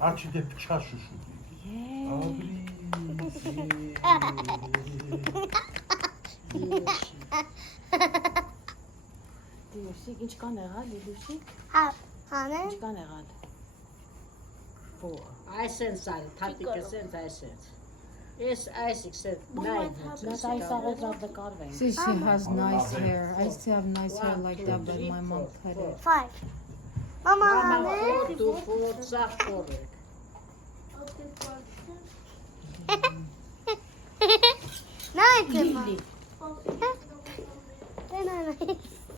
Açı de bıçağı şu. Abi. Դիոսիկ, ինչ կան եղալ, Դիոսիկ, Հանեն։ ինչ կան եղալ։ Այսենց այլ, թատիկը սենց այսենց։ Ես այսիկ սենց նայր։ Նա այս աղոտ լավ նկարվեն։ See, she has nice hair. I used to have nice hair like that, but my mom cut it. 5 Mama Մամա հանեն։ դու փորձախ կորեք։ Նայ դեմա։ Նայ։